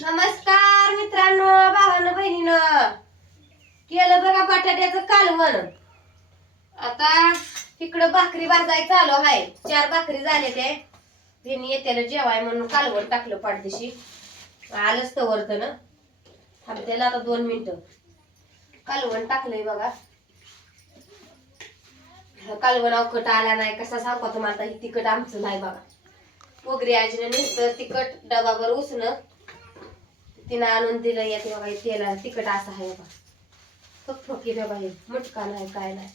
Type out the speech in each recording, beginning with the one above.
नमस्कार मित्रांनो भावानं बहिणीनं. केलं बघा बटाट्याचं कालवण. आता इकडं भाकरी भाजाय चालू आहे. चार भाकरी झाले ते. त्यांनी येत्याला जेवाय म्हणून कालवण टाकलं पाठदिशी आलंच तर ना थांबतेला आता दोन मिनिटं. कालवण टाकलंय बघा. कालवण अवकट आला नाही. कसा सांगतो तुम्हाला तिकट तिखट आमचं नाही बघा. वगैरे आजीनं नुसतं तिखट डबावर उसणं तिनं आणून दिलं येते बघा तेला तिखट असं आहे बघा फकफकी बघा हे मुटका नाही काय नाही.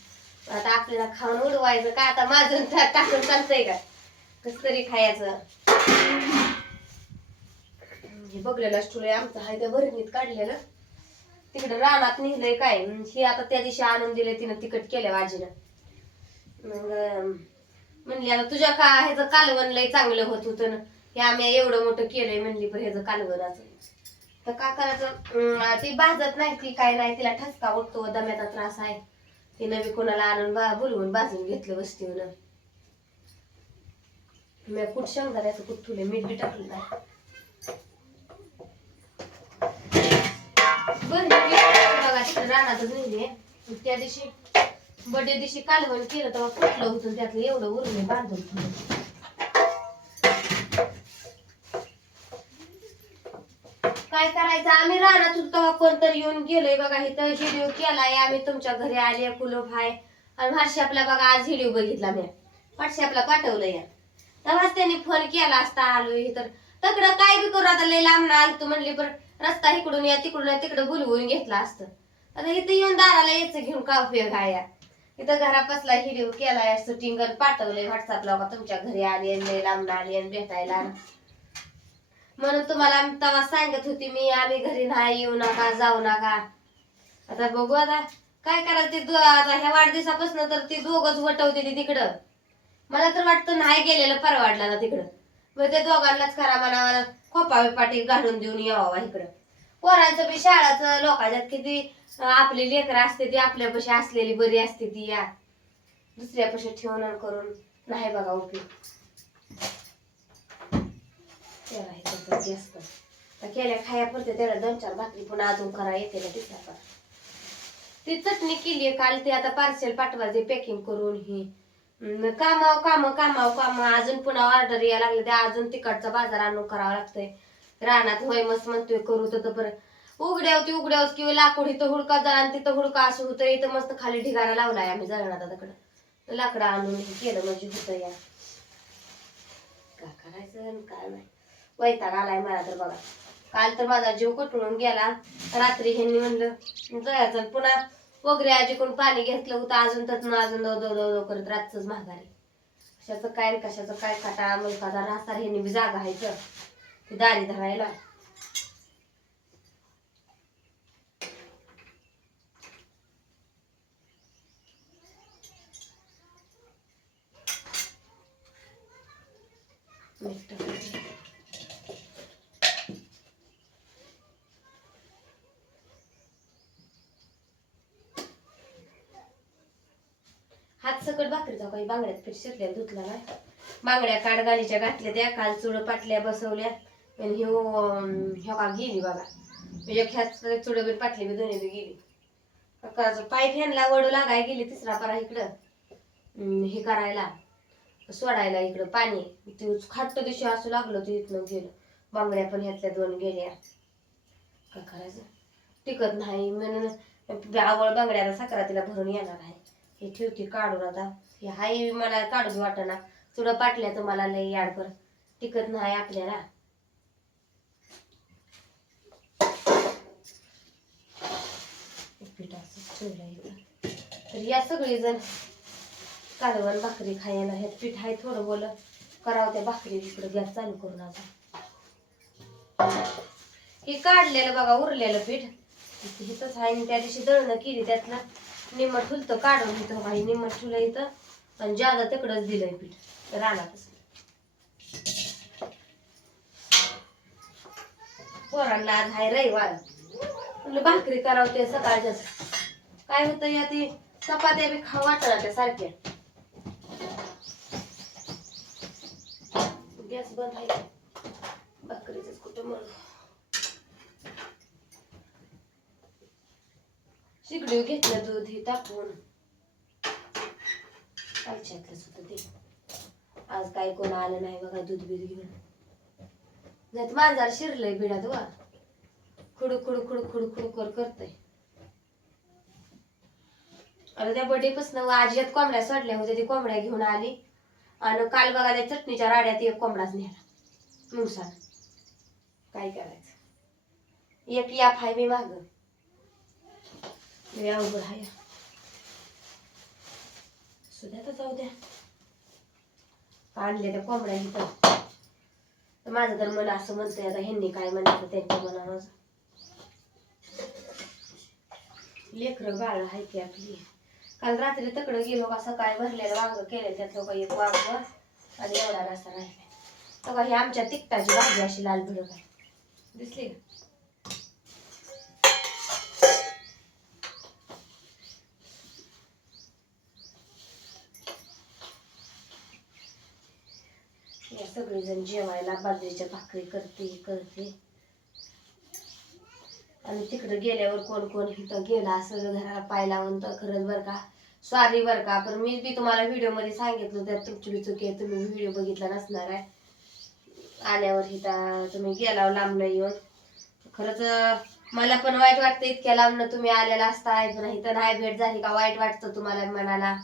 आता आपल्याला खाऊन उडवायचं का? आता माझून टाकून चालतंय का? कस तरी खायचं. हे बघलेलं स्टूल आमचं आहे त्या भरणीत काढलेलं. तिकडं रानात निघलंय काय? हे आता त्या दिवशी आणून दिले तिनं तिकट केलं आजीनं मग म्हणली आता तुझ्या का ह्याचं कालवण लय चांगलं होत होतं ना? हे आम्ही एवढं मोठं केलंय म्हणली पण ह्याचं कालवणाचं तर का करायचं ती भाजत नाही ती काय नाही तिला ठसका उठतो दम्याचा त्रास आहे. तिनं मी कोणाला आणून बा बोलवून भाजून घेतलं वस्तीवर मी कुठ शेंगदाण्याचं कुठ तुले मीठ बी टाकलं नाही. बरं बघा तिकडे रानातच नेली. त्या दिवशी बर्थडे दिवशी कालवण केलं तेव्हा फुटलं होतं त्यातलं एवढं उरले बांधून काय करायचं? आम्ही राहणार होतो तेव्हा कोणतरी येऊन गेलोय बघा. इथं व्हिडिओ केलाय. आम्ही तुमच्या घरी आले कुलूप हाय आणि व्हॉट्सअपला बघा आज व्हिडिओ बघितला मी. व्हॉट्सअपला पाठवलं या तेव्हाच त्यांनी फोन केला असता आलोय तर तकडं काय बी करू आता लय लांब आलतो म्हणली पण रस्ता इकडून या तिकडून या तिकडं बोलवून घेतला असतं. आता इथं येऊन दाराला यायचं घेऊन का उपयोग आहे या इथं घरापासला हिडिओ केलाय शूटिंग पाठवलंय व्हॉट्सअपला तुमच्या घरी आली आणि लय लांब आली आणि भेटायला. म्हणून तुम्हाला तेव्हा सांगत होती मी आम्ही घरी नाही येऊ नका जाऊ नका. आता बघू आता काय करायचं ते दो- आता ह्या वाढदिवसापासून तर ती दोघच वटवते ती तिकडं. मला तर वाटतं नाही गेलेलं परवाडलं ना तिकडं. मग ते दोघांनाच करा मला खोपा पाठी घालून देऊन यावा इकडं. पोरांचं बी शाळाचं लोकांच्यात किती अं, आपली लेकरं असते ती आपल्यापाशी असलेली बरी असते ती या. दुसऱ्यापाशी ठेवून आणि करून नाही बघा उपयोग. त्याला हे त्याचं ते असतं तर केल्या खाया पुरते त्याला दोन चार भाकरी पुन्हा अजून करा येते ना तिसऱ्या पण ती चटणी केली काल ते आता पार्सल पाठवायचे पॅकिंग करून ही. कामाव काम कामाव काम अजून पुन्हा ऑर्डर यायला लागले ते अजून तिकडचा बाजार आणून करावा लागतंय. रानात होय मस्त म्हणतोय करू तर बरं. उघड्या होती उघड्या उघड्यावच किंवा लाकूड इथं हुडका जळा आणि तिथं हुडका असं होतं इथं मस्त खाली ढिगारा लावलाय आम्ही जळणात तिकडं लाकडं आणून हे केलं म्हणजे होतं या काय करायचं काय नाही. वैताग आलाय मला तर बघा. काल तर माझा जीव कटळून गेला? रात्री ह्यांनी म्हणलं जायचं पुन्हा वगैरे आजीकडून पाणी घेतलं होतं अजून तर अजून दो दो दो करत रातच महागारी कशाचं काय कशाचं काय काटा मुलकाचा राहणार ह्यांनी बी जागा आहे ते दारी धरायला. मीठ सकट भाकरीचा काही बांगड्यात पीठ शिरल्या धुतला नाही बांगड्या काडगालीच्या घातल्या त्या काल चुड पाटल्या बसवल्या. आणि ह्यो ह्यो का गेली बघा. एक ह्याच चुड बी पाटली बी दोन्ही बी गेली. करायचं पाय फॅनला वडू लागाय गेली तिसरा परा इकडं. हे करायला. सोडायला इकडं पाणी. ती खाट्ट दिवशी असू लागलं ते इथनं गेलं. बांगड्या पण ह्यातल्या दोन गेल्या. काय करायचं? टिकत नाही. म्हणून आवळ बांगड्याला साखरा तिला भरून येणार आहे. हे ठेवते काढून आता. हे हाय मला काढून वाटना. थोडं पाटल्या तर मला लई याडभर टिकत नाही आपल्याला. पीठ असं ठेवलं इथं. तर या सगळी जण कालवण भाकरी खायला हे पीठ आहे थोडं बोल. करावं त्या भाकरी इकडं गॅस चालू करून आता. हे काढलेलं बघा उरलेलं पीठ. हिथंच आहे आणि त्या दिवशी दळणं केली त्यातलं निमट ठुलतं काढून इथं भाई निमट ठुलं इथं. आणि ज्यादा तिकडंच दिलंय पीठ रानातच पोरांना आज हाय रविवार. म्हणलं भाकरी करावं ते सकाळच्याच. काय होतं या ते? चपात्या बी खाऊ वाटणार त्या सारख्या. गॅस बंद आहे भाकरीच कुठं मग शिगडीव घेतलं दूध हे टाकून. कालच्यातलंच होतं ते? आज काय कोण आलं नाही बघा दूध बीध घेऊन. नाहीत मांजार शिरलंय बिडात वा. खुडू खुडू खुडू खुडू खुडू कर करतय. आता त्या बड्डेपासून आजी आजीत कोंबड्या सोडल्या होत्या ती कोंबड्या घेऊन आली. आणि काल बघा त्या चटणीच्या राड्यात एक कोंबडाच नेला. नुकसान काय करायचं? एक या फाय मी माग. लय अवघड आहे. सुद्धा तर जाऊ द्या. आणले त्या कोंबड्या इथं. तर माझं तर मला असं म्हणतंय आता ह्यांनी काय म्हणायचं त्यांच्या मनानं लेकरं बाळ आहे की आपली. काल रात्री तकडं गेलो का सकाळी भरलेलं वांग केलं त्यातलं काही एक वांग आणि एवढा रस्ता राहिला तेव्हा काही आमच्या तिकटाची भाजी अशी लाल भडक आहे. दिसली का या सगळेजण जेवायला बाजरीच्या भाकरी करते करते. आणि तिकडे गेल्यावर कोण कोण इथं गेला असं घराला पाय लावून तर खरंच बरं का. सॉरी बरं का पण मी बी तुम्हाला व्हिडिओमध्ये सांगितलं त्यात तुमची बी चुकी आहे तुम्ही व्हिडिओ बघितला नसणार आहे. आल्यावर इथं तुम्ही गेला लांब नाही येऊन. खरंच मला पण वाईट वाटतं इतक्या लांबणं तुम्ही आलेला असताय पण इथं नाही भेट झाली का वाईट वाटतं तुम्हाला मनाला.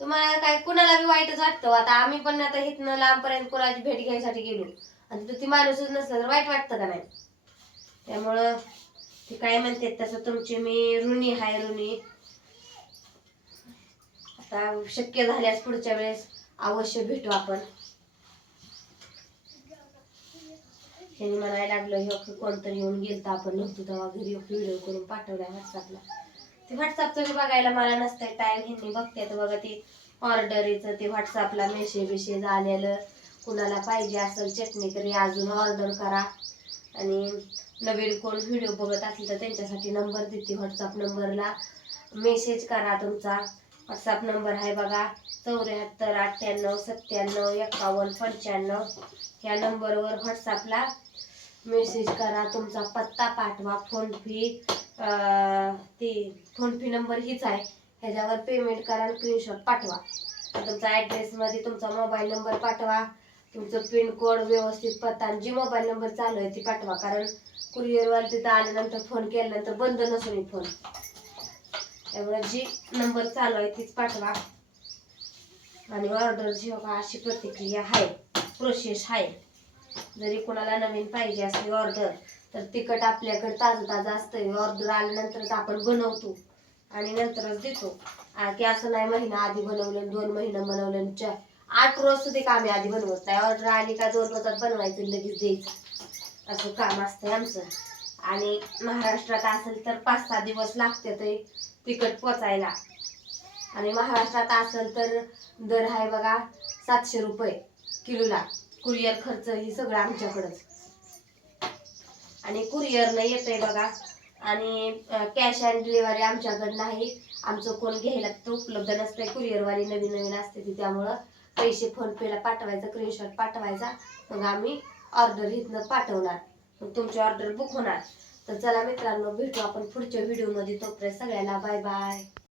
तुम्हाला काय कुणाला बी वाईटच वाटतं हो. आता आम्ही पण आता इथनं लांबपर्यंत कुणाची भेट घ्यायसाठी गेलो. आणि तिथं ती माणूसच नसलं तर वाईट वाटतं का नाही? त्यामुळं ते काय म्हणते तसं तुमची मी ऋणी हाय ऋणी. आता शक्य झाल्यास पुढच्या वेळेस अवश्य भेटू आपण. त्यांनी म्हणायला लागलं हे कोणतरी येऊन गेलं तर आपण नव्हतो तेव्हा घरी व्हिडिओ करून पाठवला व्हॉट्सअपला ते व्हॉट्सअप तुम्ही बघायला मला नसतंय टाईम ह्यांनी बघते तर बघा ती ऑर्डरीचं ते व्हॉट्सअपला मेसेज बिशेज आलेलं. कुणाला पाहिजे असेल चटणी तरी अजून ऑर्डर करा. आणि नवीन कोण व्हिडिओ बघत असेल तर त्यांच्यासाठी नंबर देते व्हॉट्सअप नंबरला मेसेज करा तुमचा. व्हॉट्सअप नंबर आहे बघा चौऱ्याहत्तर अठ्ठ्याण्णव सत्त्याण्णव एकावन्न पंच्याण्णव. ह्या नंबरवर व्हॉट्सअपला मेसेज करा तुमचा पत्ता पाठवा फोन फी ती फोन पे नंबर हीच आहे. ह्याच्यावर पेमेंट करा आणि स्क्रीनशॉट पाठवा. तुमचा ॲड्रेसमध्ये तुमचा मोबाईल नंबर पाठवा. तुमचं पिन कोड व्यवस्थित पत्ता आणि जी मोबाईल नंबर चालू आहे ती पाठवा. कारण कुरिअरवाला तिथं आल्यानंतर फोन केल्यानंतर बंद नसून फोन त्यामुळे जी नंबर चालू आहे तीच पाठवा. आणि ऑर्डरची बघा अशी प्रतिक्रिया आहे. प्रोसेस आहे. जरी कोणाला नवीन पाहिजे असली ऑर्डर तर तिखट आपल्याकडे ताजं ताजं असतंय. ऑर्डर आल्यानंतरच आपण बनवतो. आणि नंतरच देतो. आ, की असं नाही महिना आधी बनवलं दोन महिना बनवलं चार. आठ रोज सुद्धा काम आधी बनवत नाही. ऑर्डर आली का दोन रोजात बनवायचं लगेच द्यायचं. असं काम असतंय आमचं. आणि महाराष्ट्रात असेल तर पाच सहा दिवस लागते ते तिकट पोचायला. आणि महाराष्ट्रात असेल तर दर आहे बघा सातशे रुपये किलोला. कुरिअर खर्च ही सगळं आमच्याकडंच. आणि कुरिअरनं येतंय बघा. आणि कॅश ऑन डिलिव्हरी आमच्याकडं नाही आमचं कोण घ्यायला तर उपलब्ध नसतंय. कुरिअरवाली नवीन नवीन असते ती त्यामुळं पैसे फोनपेला पाठवायचा क्रीनशॉट पाठवायचा. मग आम्ही ऑर्डर इथनं पाठवणार. मग तुमची ऑर्डर बुक होणार. तर चला मित्रांनो भेटू आपण पुढच्या व्हिडिओमध्ये तोपर्यंत सगळ्याला बाय बाय